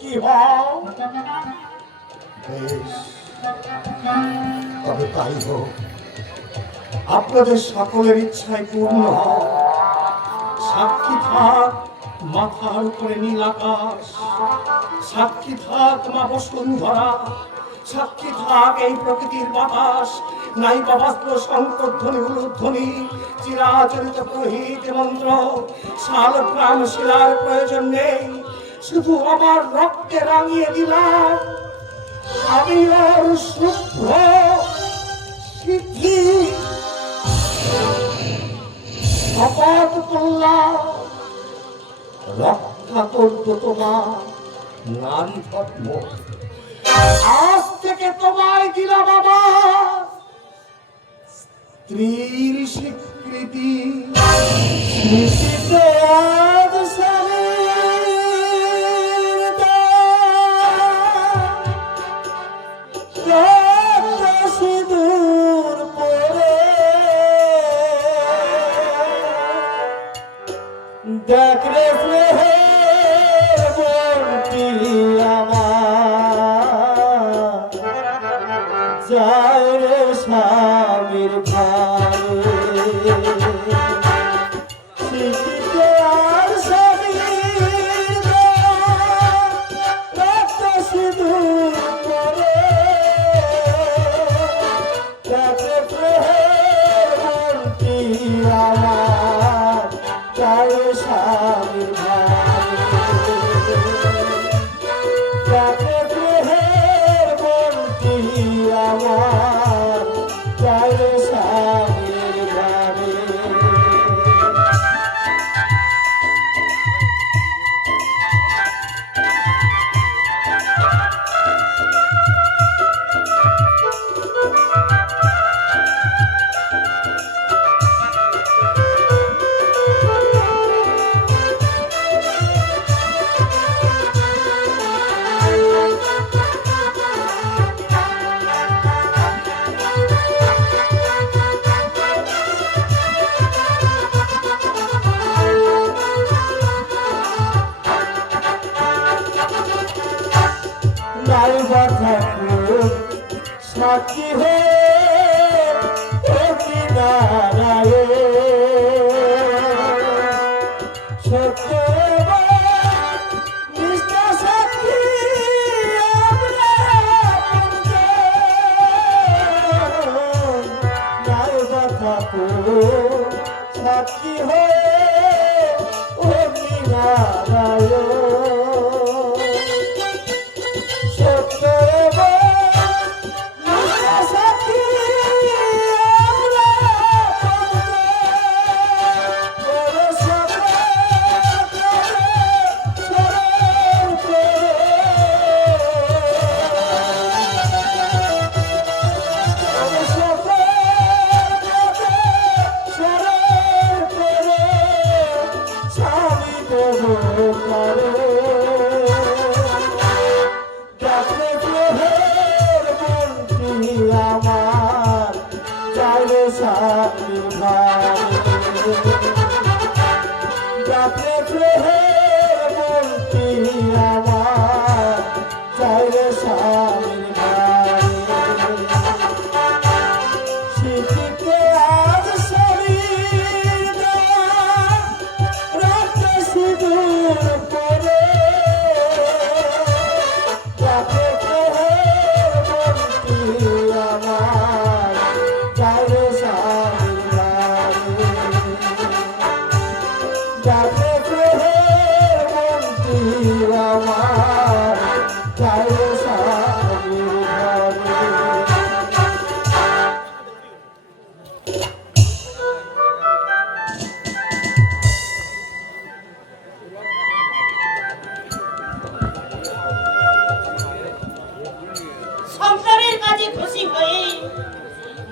সুখী হও। বেশ, তবে তাই হোক, আপনাদের সকলের ইচ্ছায় পূর্ণ হোক। সাক্ষী থাক মাথার উপরে নীল আকাশ, সাক্ষী থাক মা বসুন্ধরা, সাক্ষী থাক এই প্রকৃতির বাতাস। নাই বাবাস্ত্র শঙ্করধ্বনি উলুধ্বনি, চিরাচরিত প্রহিত মন্ত্র, শাল গ্রাম শিলার প্রয়োজন নেই। শুধু আমার রক্তে রাঙিয়ে দিলাম আমি ওর শুভ্র সিদ্ধি। শপথ করলাম রক্ষা করবো তোমার নারী ধর্ম। আজ থেকে তোমায় দিলাম আমার স্ত্রীর স্বীকৃতি। স্মৃতিতে আজ শরীর দাও, সিঁদুর পরে দেখ রে মনটি আমার যায় রে স্বামীর ঘরে। স্মৃতিতে আর স্বামীর রক্ত সিঁদুর পরে দেখ রে মনটি আমার যায় রে স্বামীর সাক্ষী হে কিনারায় সত্য সাক্ষী সাক্ষী হয়ে ও কিনারায় সত্য আমার চাইলে স্বামীর ঘরে বলতি আমার চাইলে স্বামীর ঘরে স্মৃতিতে আজ শরীর রক্ত সিঁদুর পরে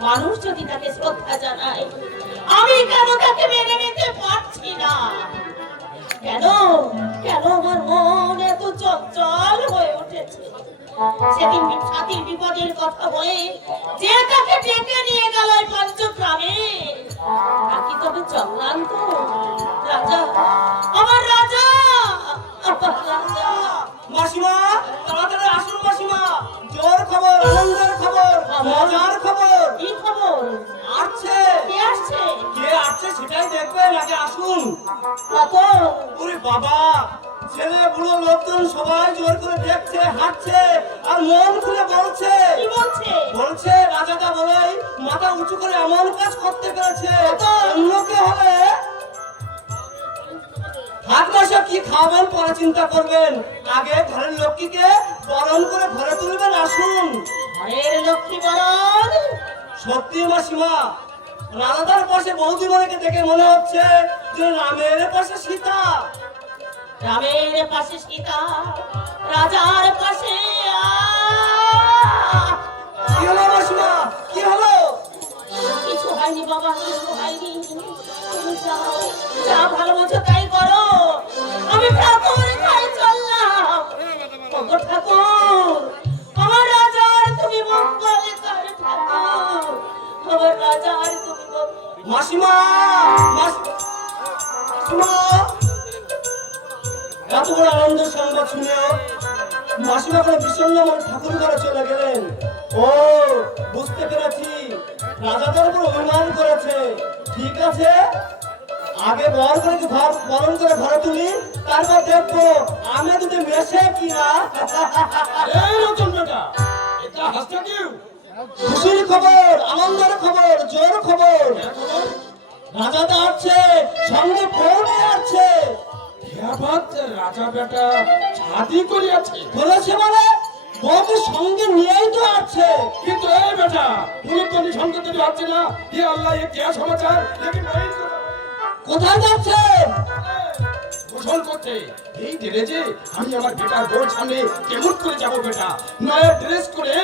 মানুষ যদি তাকে শ্রদ্ধা জানায়, আমি কেন তাকে মেনে নিতে পারছি না? কেন কেন আমার মন এত চঞ্চল হয়ে উঠেছে? সেদিন ছাতির বিপদের কথা বলে যে তাকে ডেকে নিয়ে গেল পঞ্চগ্রামে, তাকে তবে চক্রান্ত? রাজা, আমার রাজা, রাজা। মাসিমা তাড়াতাড়ি আসুন মাসিমা, জোর খবর, আনন্দের খবর, মজার খবর। কি খবর? আসছে। কে আসছে? কে আসছে সেটাই দেখবেন, আগে আসুন। কত? ওরে বাবা, ছেলে বুড়ো লোকজন সবাই জোর করে দেখছে, হাঁটছে আর মন খুলে বলছে। কি বলছে? বলছে রাজাদা বলেই মাথা উঁচু করে এমন কাজ করতে পেরেছে, অন্য কে হলে হাত মাসে কি খাবেন পরে চিন্তা করবেন, আগে ঘরের লক্ষ্মীকে বরণ করে ঘরে তুলবেন। আসুন। ঘরের লক্ষ্মী বরণ? সত্যি মাসিমা, রাজাদার পাশে বৌদিমণিকে দেখে মনে হচ্ছে যে রামের পাশে সীতা। রামের পাশে সীতা, রাজার পাশে কি হলো মাসিমা, কি হলো? কিছু হয়নি বাবা, কিছু হয়নি। তুমি যাও, যা ভালো বোঝো তাই করো। আমি ঠাকুর খাই চললাম। ওগো ঠাকুর, আমার রাজার তুমি মঙ্গল কর ঠাকুর, আমার রাজার তুমি মাসিমা, মাসিমা, এত বড় আনন্দের সংবাদ শুনেও মাসিমা করে বিষণ্ণ মনে ঠাকুর ঘরে চলে গেলেন। ও বুঝতে পেরেছি, রাজাদের উপর অভিমান করেছে। ঠিক আছে, আগে বর করে বরণ করে ঘরে তুলি, তারপর দেখবো আমি দুটো মেশে কিনা। এই নতুন বেটা, এটা হাসটা কি? খুশির খবর, আনন্দের খবর, জোর খবর। রাজাদা আসছে, সঙ্গে বউ আসছে। রাজা বেটা ছাদি করিয়াছে, বলেছে মানে বউকে সঙ্গে নিয়েই তো আসছে। কিন্তু এই বেটা পুরোতনি সঙ্গে তৈরি হচ্ছে না। হে আল্লাহ, এ কে সমাচার? দেখি মাইন করো। কোথায় যাচ্ছে? গোসল করতে। এই ড্রেসে আমি আমার বেটার বউর সামনে কেমন করে যাবো বেটা? নয়া ড্রেস করে